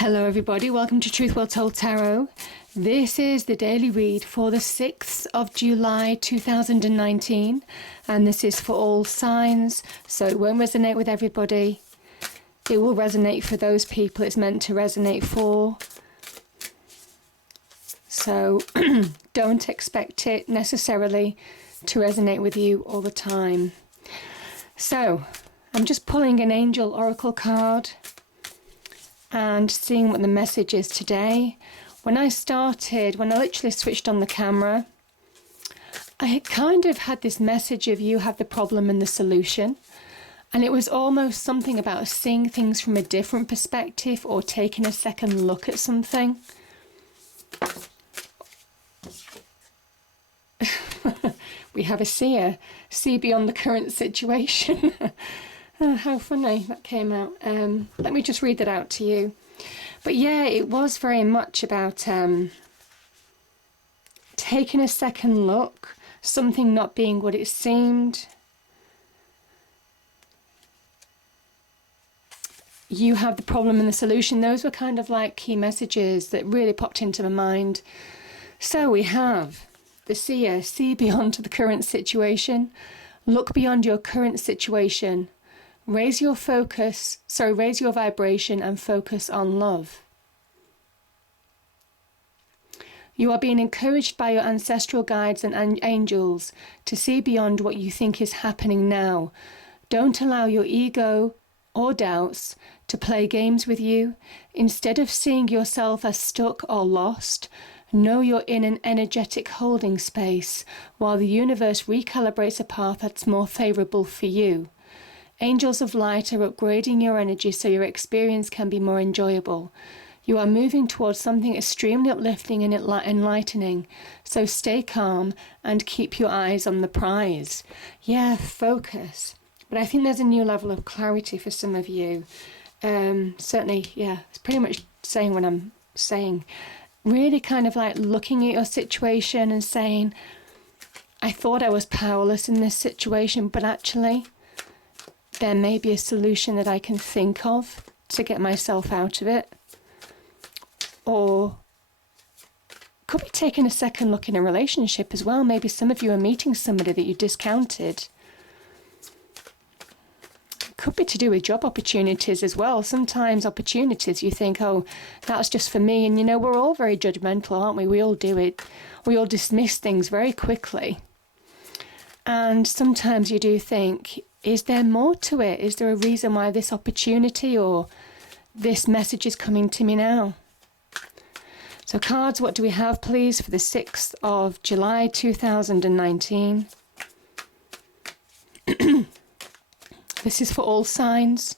Hello everybody, welcome to Truth Well Told Tarot. This is the daily read for the 6th of July 2019 and this is for all signs, so it won't resonate with everybody. It will resonate for those people it's meant to resonate for. So don't expect it necessarily to resonate with you all the time. So I'm just pulling an angel oracle card and seeing what the message is today. When I literally switched on the camera, I had kind of had this message of you have the problem and the solution. And it was almost something about seeing things from a different perspective or taking a second look at something. We have a seer, see beyond the current situation. Oh, how funny that came out. Let me just read that out to you. But yeah, it was very much about taking a second look, something not being what it seemed. You have the problem and the solution. Those were kind of like key messages that really popped into my mind. So we have the seer, see beyond the current situation, look beyond your current situation. Raise your vibration and focus on love. You are being encouraged by your ancestral guides and angels to see beyond what you think is happening now. Don't allow your ego or doubts to play games with you. Instead of seeing yourself as stuck or lost, know you're in an energetic holding space while the universe recalibrates a path that's more favorable for you. Angels of light are upgrading your energy so your experience can be more enjoyable. You are moving towards something extremely uplifting and enlightening, so stay calm and keep your eyes on the prize. Yeah, focus. But I think there's a new level of clarity for some of you. Certainly, yeah, it's pretty much saying what I'm saying. Really kind of like looking at your situation and saying, I thought I was powerless in this situation, but actually there may be a solution that I can think of to get myself out of it. Or could be taking a second look in a relationship as well. Maybe some of you are meeting somebody that you discounted. Could be to do with job opportunities as well. Sometimes opportunities you think, oh, that's just for me. And you know, we're all very judgmental, aren't we? We all do it. We all dismiss things very quickly. And sometimes you do think, is there more to it? Is there a reason why this opportunity or this message is coming to me now? So cards, what do we have, please, for the 6th of July 2019? This is for all signs.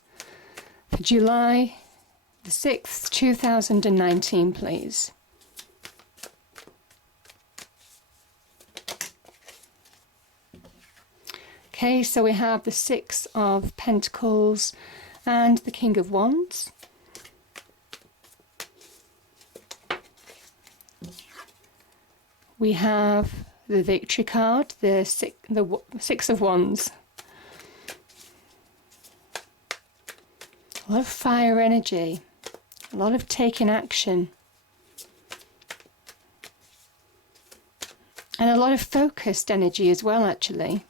For July the 6th, 2019, please. Okay, so we have the 6 of Pentacles and the King of Wands. We have the Victory card, the 6 of Wands. A lot of fire energy, a lot of taking action, and a lot of focused energy as well, actually.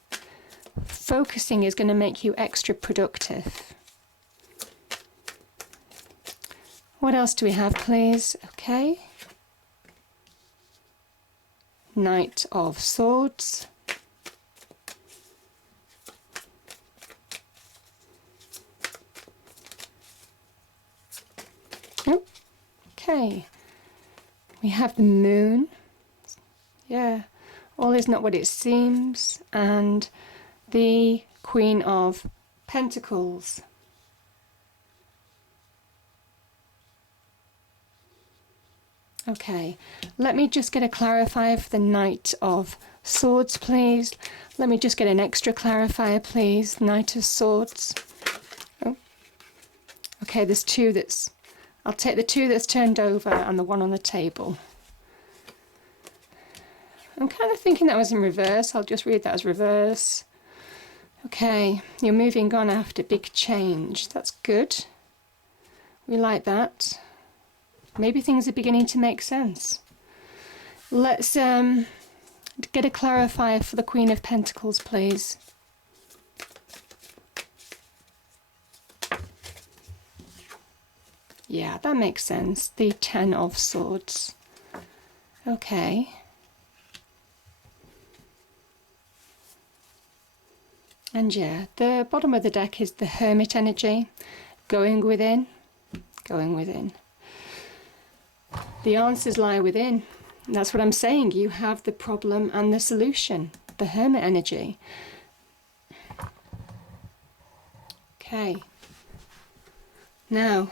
Focusing is going to make you extra productive. What else do we have, please? Okay. Knight of Swords. Oh, okay. We have the Moon. Yeah. All is not what it seems. And the Queen of Pentacles. Okay, let me just get a clarifier for the Knight of Swords, please. Let me just get an extra clarifier, please. Knight of Swords. Oh. Okay, there's two that's... I'll take the two that's turned over and the one on the table. I'm kind of thinking that was in reverse. I'll just read that as reverse. Okay, you're moving on after big change. That's good. We like that. Maybe things are beginning to make sense. Let's get a clarifier for the Queen of Pentacles, please. Yeah, that makes sense. The Ten of Swords. Okay. And yeah, the bottom of the deck is the Hermit energy. Going within. Going within. The answers lie within. That's what I'm saying. You have the problem and the solution. The Hermit energy. Okay. Now,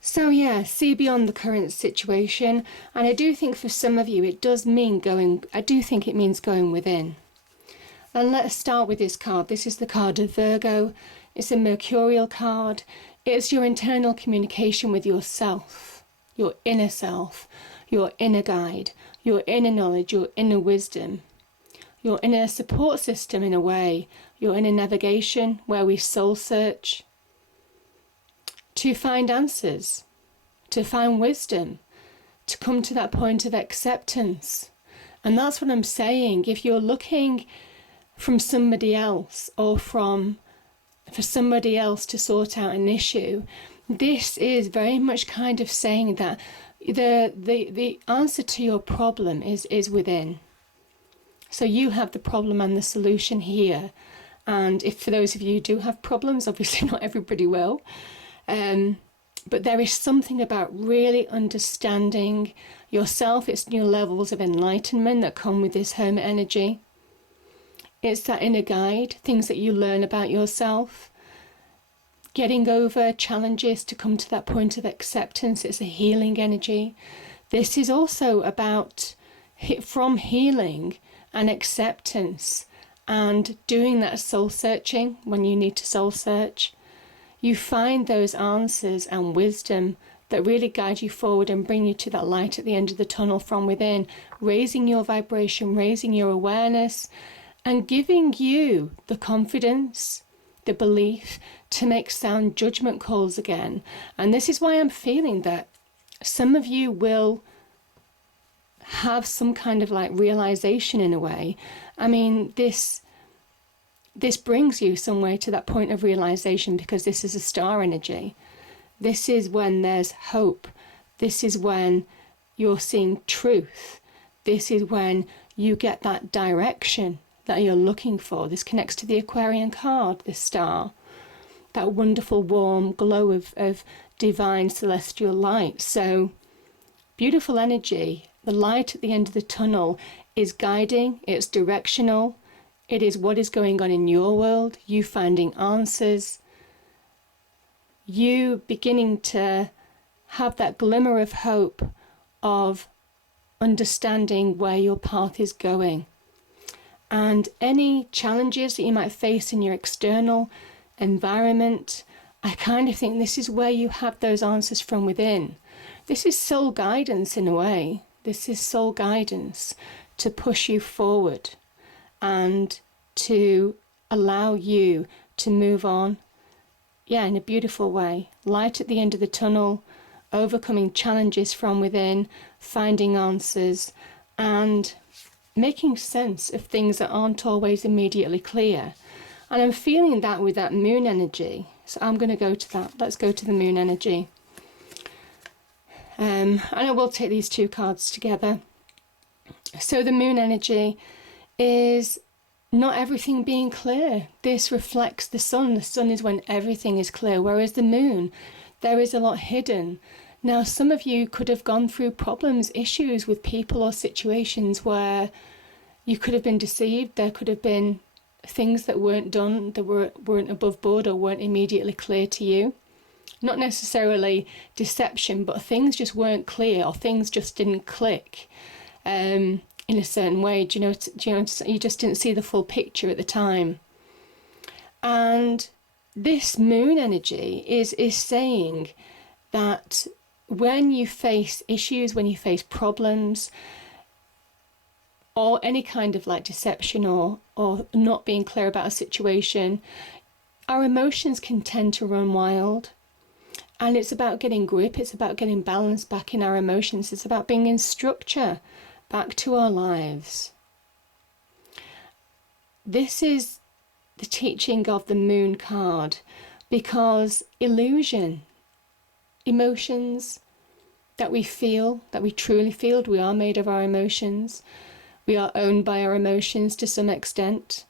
so yeah, see beyond the current situation. And I do think for some of you it does mean going, I do think it means going within. And let's start with this card. This is the card of Virgo. It's a Mercurial card. It's your internal communication with yourself, your inner self, your inner guide, your inner knowledge, your inner wisdom, your inner support system in a way, your inner navigation where we soul search to find answers, to find wisdom, to come to that point of acceptance. And that's what I'm saying. If you're looking from somebody else or for somebody else to sort out an issue, this is very much kind of saying that the answer to your problem is within. So you have the problem and the solution here. And if for those of you who do have problems, obviously not everybody will, but there is something about really understanding yourself. It's new levels of enlightenment that come with this Hermit energy. It's that inner guide, things that you learn about yourself. Getting over challenges to come to that point of acceptance. It's a healing energy. This is also about from healing and acceptance and doing that soul searching when you need to soul search. You find those answers and wisdom that really guide you forward and bring you to that light at the end of the tunnel from within, raising your vibration, raising your awareness, and giving you the confidence, the belief to make sound judgment calls again. And this is why I'm feeling that some of you will have some kind of like realization in a way. I mean, this brings you some way to that point of realization because this is a star energy. This is when there's hope. This is when you're seeing truth. This is when you get that direction that you're looking for. This connects to the Aquarian card, this star. That wonderful warm glow of divine celestial light. So beautiful energy. The light at the end of the tunnel is guiding, it's directional. It is what is going on in your world, you finding answers, you beginning to have that glimmer of hope of understanding where your path is going. And any challenges that you might face in your external environment, I kind of think this is where you have those answers from within. This is soul guidance in a way. This is soul guidance to push you forward and to allow you to move on, in a beautiful way. Light at the end of the tunnel, overcoming challenges from within, finding answers, and making sense of things that aren't always immediately clear. And I'm feeling that with that moon energy. So I'm going to go to that. Let's go to the moon energy. And I will take these two cards together. So the moon energy is not everything being clear. This reflects the sun. The sun is when everything is clear, whereas the moon, there is a lot hidden. Now, some of you could have gone through problems, issues with people or situations where you could have been deceived. There could have been things that weren't done, that weren't above board or weren't immediately clear to you. Not necessarily deception, but things just weren't clear or things just didn't click in a certain way. Do you know, you just didn't see the full picture at the time. And this moon energy is saying that when you face issues, when you face problems, or any kind of like deception or not being clear about a situation, our emotions can tend to run wild. And it's about getting grip, it's about getting balance back in our emotions, it's about bringing structure back to our lives. This is the teaching of the Moon card, because illusion, emotions that we feel, that we truly feel, we are made of our emotions, we are owned by our emotions to some extent.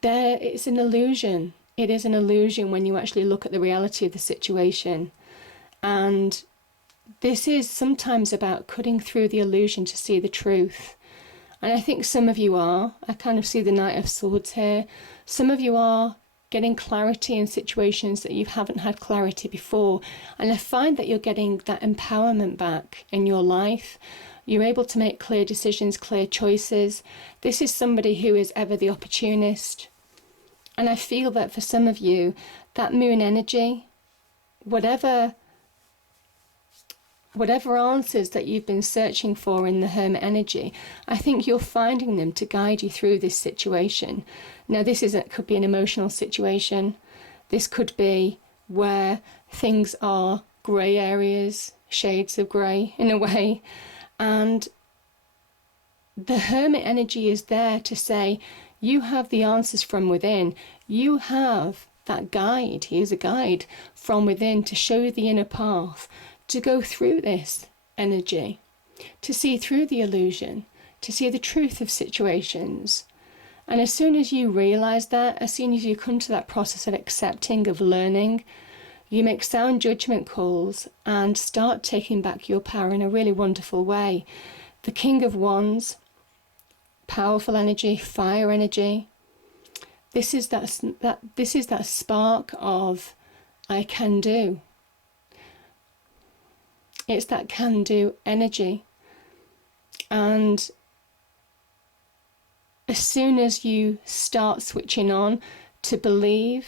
It's an illusion. It is an illusion when you actually look at the reality of the situation. And this is sometimes about cutting through the illusion to see the truth. And I think some of you are. I kind of see the Knight of Swords here. Some of you are getting clarity in situations that you haven't had clarity before. And I find that you're getting that empowerment back in your life. You're able to make clear decisions, clear choices. This is somebody who is ever the opportunist. And I feel that for some of you, that moon energy, whatever answers that you've been searching for in the Hermit energy, I think you're finding them to guide you through this situation. Now, could be an emotional situation. This could be where things are grey areas, shades of grey in a way. And the Hermit energy is there to say, you have the answers from within. You have that guide. He is a guide from within to show you the inner path, to go through this energy, to see through the illusion, to see the truth of situations. And as soon as you realize that, as soon as you come to that process of accepting, of learning, you make sound judgment calls and start taking back your power in a really wonderful way. The King of Wands, powerful energy, fire energy. This is that spark of I can do. It's that can do energy. And as soon as you start switching on to believe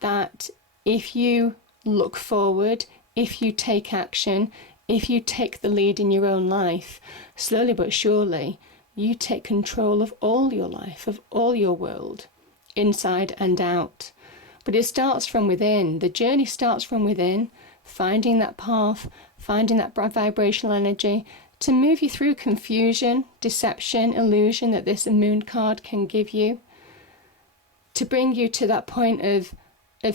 that if you look forward, if you take action, if you take the lead in your own life, slowly but surely, you take control of all your life, of all your world, inside and out. But it starts from within. The journey starts from within, finding that path, finding that vibrational energy to move you through confusion, deception, illusion that this Moon card can give you, to bring you to that point of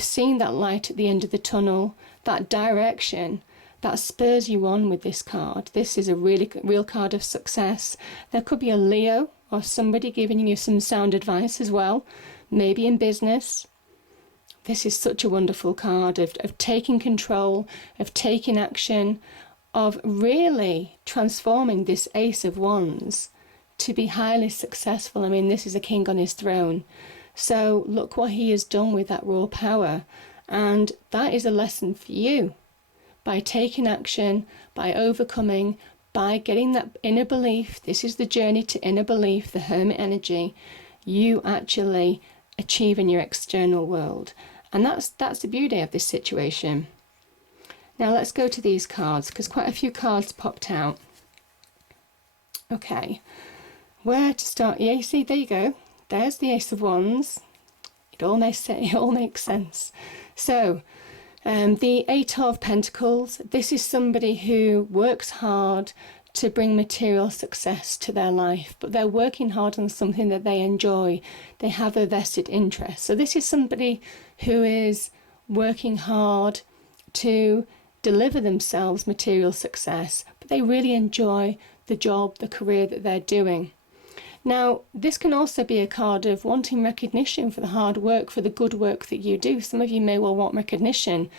seeing that light at the end of the tunnel, that direction that spurs you on with this card. This is a real card of success. There could be a Leo or somebody giving you some sound advice as well, maybe in business. This is such a wonderful card of taking control, of taking action, of really transforming this Ace of Wands to be highly successful. I mean, this is a king on his throne. So look what he has done with that raw power. And that is a lesson for you. By taking action, by overcoming, by getting that inner belief, this is the journey to inner belief, the Hermit energy, you actually achieve in your external world. And that's the beauty of this situation. Now let's go to these cards, because quite a few cards popped out. Okay, where to start? Yeah, you see, there you go. There's the Ace of Wands. It all makes sense. So, the Eight of Pentacles, this is somebody who works hard to bring material success to their life, but they're working hard on something that they enjoy. They have a vested interest. So this is somebody who is working hard to deliver themselves material success, but they really enjoy the job, the career that they're doing. Now, this can also be a card of wanting recognition for the hard work, for the good work that you do. Some of you may well want recognition.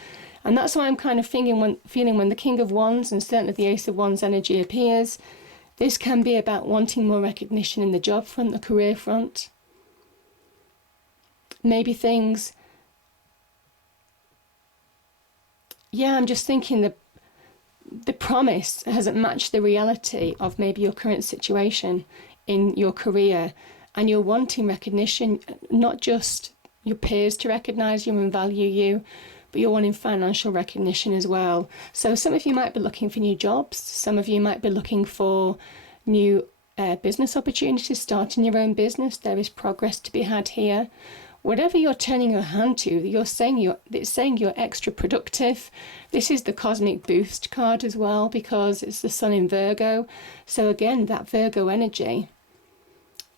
And that's why I'm kind of feeling when the King of Wands and certainly the Ace of Wands energy appears, this can be about wanting more recognition in the job front, the career front. Maybe things... Yeah, I'm just thinking the promise hasn't matched the reality of maybe your current situation in your career, and you're wanting recognition, not just your peers to recognise you and value you, but you're wanting financial recognition as well. So some of you might be looking for new jobs, some of you might be looking for new business opportunities, starting your own business. There is progress to be had here. Whatever you're turning your hand to, it's saying you're extra productive. This is the cosmic boost card as well, because it's the sun in Virgo. So again, that Virgo energy.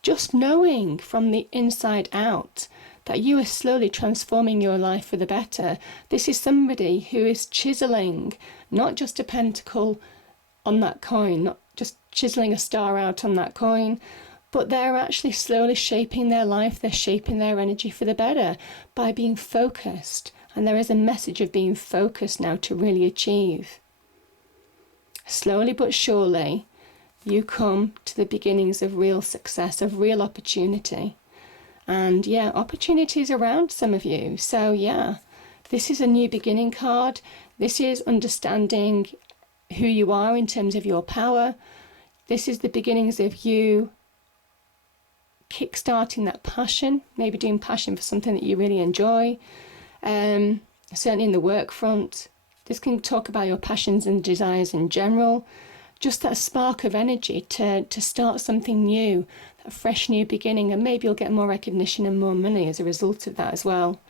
Just knowing from the inside out that you are slowly transforming your life for the better. This is somebody who is chiseling, not just a pentacle on that coin, not just chiseling a star out on that coin, but they're actually slowly shaping their life, they're shaping their energy for the better by being focused. And there is a message of being focused now to really achieve. Slowly but surely, you come to the beginnings of real success, of real opportunity. And yeah, opportunities around some of you. So yeah, this is a new beginning card. This is understanding who you are in terms of your power. This is the beginnings of you kickstarting that passion, maybe doing passion for something that you really enjoy. Certainly in the work front, this can talk about your passions and desires in general. Just that spark of energy to start something new, that fresh new beginning, and maybe you'll get more recognition and more money as a result of that as well.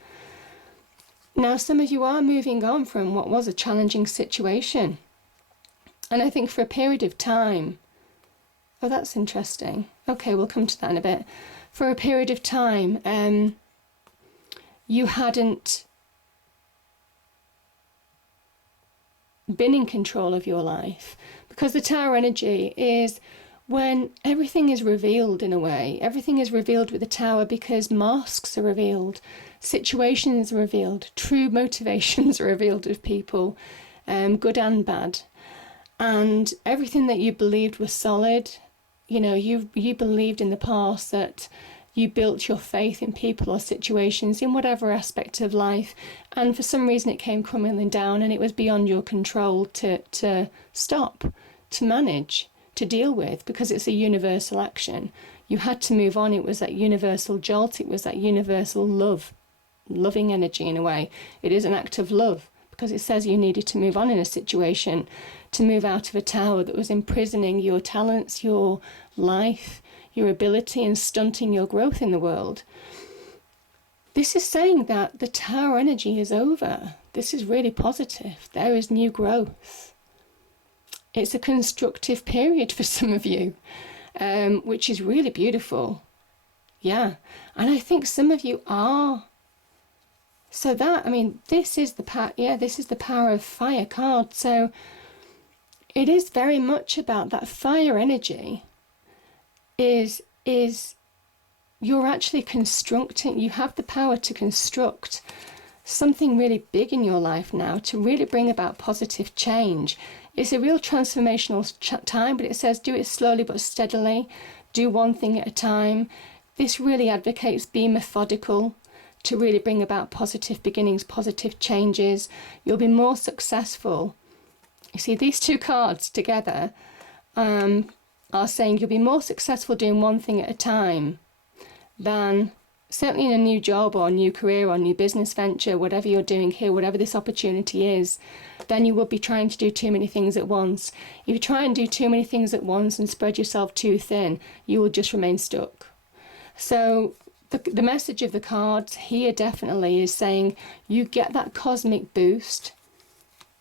Now, some of you are moving on from what was a challenging situation. And I think for a period of time, oh, that's interesting. Okay, we'll come to that in a bit. For a period of time, you hadn't been in control of your life. Because the Tower energy is when everything is revealed in a way. Everything is revealed with the Tower because masks are revealed, situations are revealed, true motivations are revealed of people, good and bad. And everything that you believed was solid, you know, you believed in the past that you built your faith in people or situations in whatever aspect of life, and for some reason it came crumbling down and it was beyond your control to stop, to manage, to deal with, because it's a universal action. You had to move on. It was that universal jolt. It was that universal loving energy in a way. It is an act of love because it says you needed to move on in a situation, to move out of a tower that was imprisoning your talents, your life, your ability, and stunting your growth in the world. This is saying that the Tower energy is over. This is really positive. There is new growth. It's a constructive period for some of you, which is really beautiful. Yeah, and I think some of you are. So that, I mean, this is the power. Yeah, this is the Power of Fire card. So it is very much about that fire energy. Is you're actually constructing. You have the power to construct something really big in your life now to really bring about positive change. It's a real transformational time, but it says do it slowly but steadily. Do one thing at a time. This really advocates being methodical to really bring about positive beginnings, positive changes. You'll be more successful. You see, these two cards together are saying you'll be more successful doing one thing at a time than certainly in a new job or a new career or a new business venture, whatever you're doing here, whatever this opportunity is, then you will be trying to do too many things at once. If you try and do too many things at once and spread yourself too thin, you will just remain stuck. So the message of the cards here definitely is saying you get that cosmic boost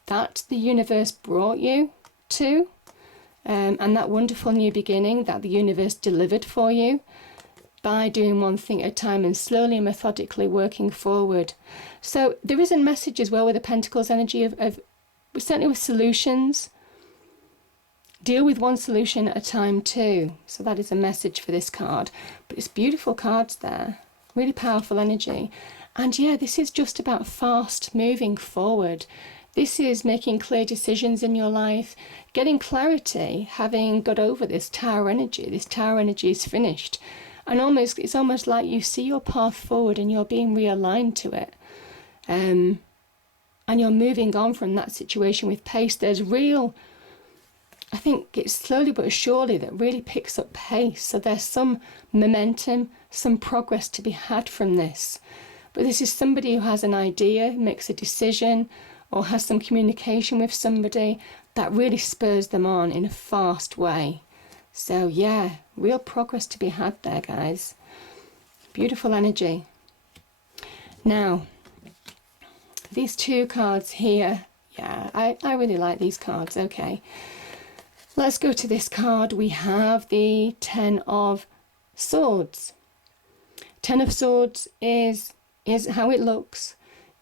that the universe brought you to, and that wonderful new beginning that the universe delivered for you by doing one thing at a time and slowly and methodically working forward. So there is a message as well with the Pentacles energy of certainly with solutions. Deal with one solution at a time too. So that is a message for this card. But it's beautiful cards there. Really powerful energy. And yeah, this is just about fast moving forward. This is making clear decisions in your life, getting clarity, having got over this Tower energy. This Tower energy is finished. And it's almost like you see your path forward and you're being realigned to it. And you're moving on from that situation with pace. There's real, I think it's slowly but surely that really picks up pace. So there's some momentum, some progress to be had from this. But this is somebody who has an idea, makes a decision, or has some communication with somebody that really spurs them on in a fast way. So yeah, real progress to be had there, guys. Beautiful energy. Now, these two cards here, yeah, I really like these cards. Okay, let's go to this card. We have the Ten of Swords. Ten of Swords is how it looks.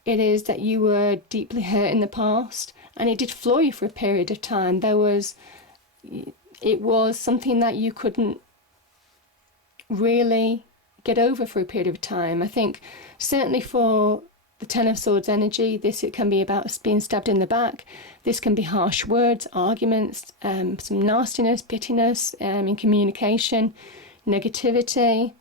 It is that you were deeply hurt in the past, and it did floor you for a period of time. It was something that you couldn't really get over for a period of time. I think certainly for the Ten of Swords energy, it can be about being stabbed in the back. This can be harsh words, arguments, some nastiness, bitterness in communication, negativity,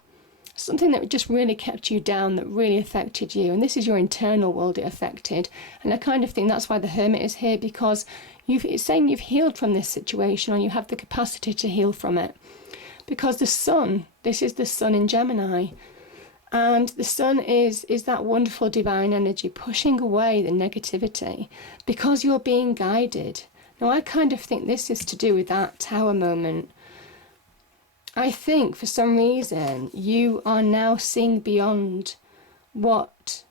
something that just really kept you down, that really affected you. And this is your internal world it affected. And I kind of think that's why the Hermit is here, because it's saying you've healed from this situation, or you have the capacity to heal from it. Because the sun, this is the sun in Gemini, and the sun is that wonderful divine energy pushing away the negativity because you're being guided. Now, I kind of think this is to do with that Tower moment. I think for some reason you are now seeing beyond what,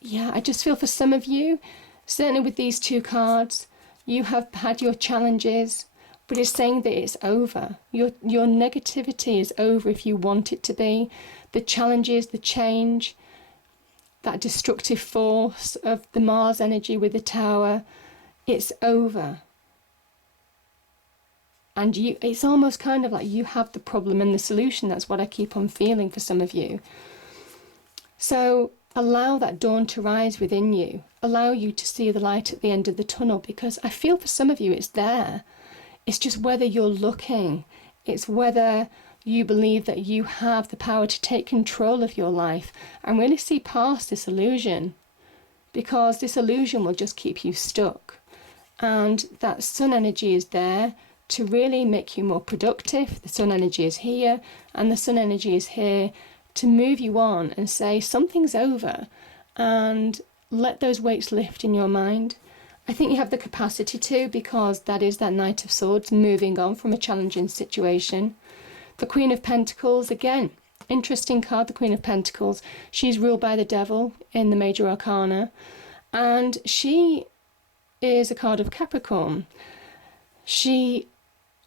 yeah, I just feel for some of you, certainly with these two cards, you have had your challenges, but it's saying that it's over. Your negativity is over if you want it to be. The challenges, the change, that destructive force of the Mars energy with the Tower, it's over. And it's almost kind of like you have the problem and the solution. That's what I keep on feeling for some of you. So allow that dawn to rise within you. Allow you to see the light at the end of the tunnel, because I feel for some of you it's there. It's just whether you're looking. It's whether you believe that you have the power to take control of your life and really see past this illusion, because this illusion will just keep you stuck. And that sun energy is there to really make you more productive. The sun energy is here, and the sun energy is here to move you on and say something's over, and let those weights lift in your mind. I think you have the capacity to, because that is that Knight of Swords moving on from a challenging situation. The Queen of Pentacles, again, interesting card, the Queen of Pentacles. She's ruled by the devil in the Major Arcana, and she is a card of Capricorn. She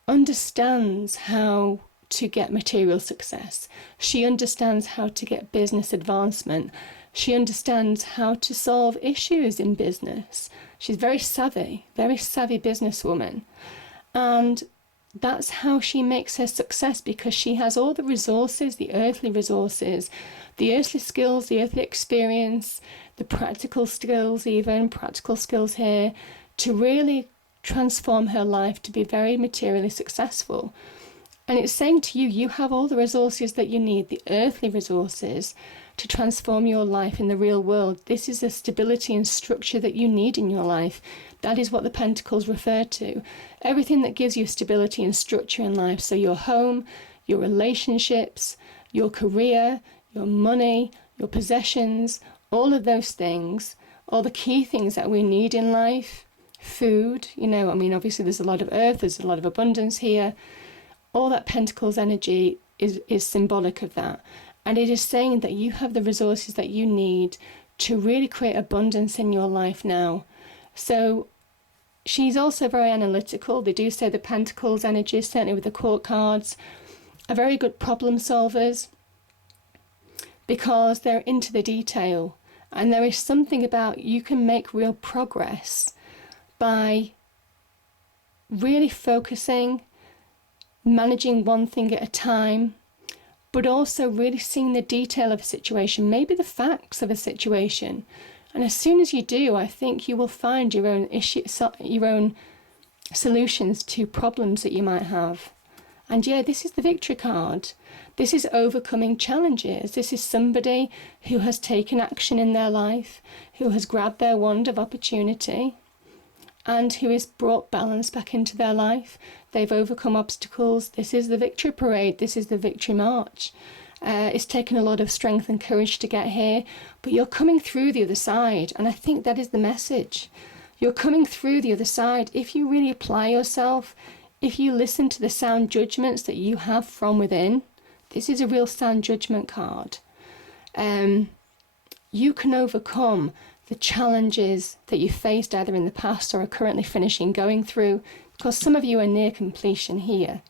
understands how to get material success. She understands how to get business advancement. She understands how to solve issues in business. She's very savvy businesswoman. And that's how she makes her success, because she has all the resources, the earthly skills, the earthly experience, the practical skills here, to really transform her life to be very materially successful. And it's saying to you, you have all the resources that you need, the earthly resources, to transform your life in the real world. This is the stability and structure that you need in your life. That is what the Pentacles refer to. Everything that gives you stability and structure in life. So your home, your relationships, your career, your money, your possessions, all of those things, all the key things that we need in life. Food, obviously there's a lot of earth, there's a lot of abundance here. All that Pentacles energy is symbolic of that. And it is saying that you have the resources that you need to really create abundance in your life now. So she's also very analytical. They do say the Pentacles energy, certainly with the Court cards, are very good problem solvers, because they're into the detail. And there is something about you can make real progress by really focusing, managing one thing at a time, but also really seeing the detail of a situation, maybe the facts of a situation. And as soon as you do, I think you will find your own solutions to problems that you might have. And yeah, this is the Victory card. This is overcoming challenges. This is somebody who has taken action in their life, who has grabbed their wand of opportunity, and who has brought balance back into their life. They've overcome obstacles. This is the Victory Parade. This is the Victory March. It's taken a lot of strength and courage to get here, but you're coming through the other side. And I think that is the message. You're coming through the other side. If you really apply yourself, if you listen to the sound judgments that you have from within, this is a real sound judgment card. You can overcome the challenges that you faced either in the past or are currently finishing going through, because some of you are near completion here.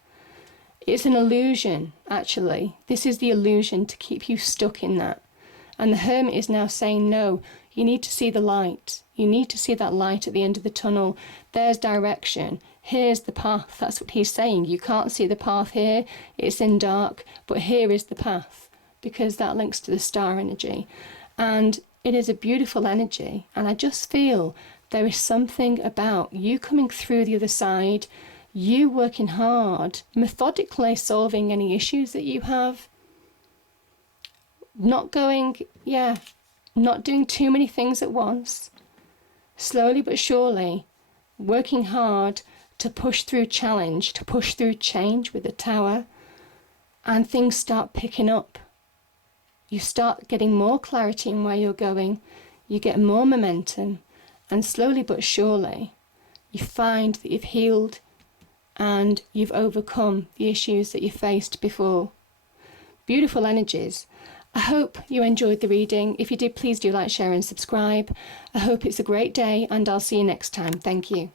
It's an illusion, actually. This is the illusion to keep you stuck in that. And the Hermit is now saying, no, you need to see the light. You need to see that light at the end of the tunnel. There's direction. Here's the path. That's what he's saying. You can't see the path here. It's in dark. But here is the path, because that links to the star energy. And it is a beautiful energy. And I just feel there is something about you coming through the other side, you working hard, methodically solving any issues that you have, not doing too many things at once, slowly but surely, working hard to push through challenge, to push through change with the Tower, and things start picking up. You start getting more clarity in where you're going, you get more momentum, and slowly but surely, you find that you've healed and you've overcome the issues that you faced before. Beautiful energies. I hope you enjoyed the reading. If you did, please do like, share and subscribe. I hope it's a great day, and I'll see you next time. Thank you.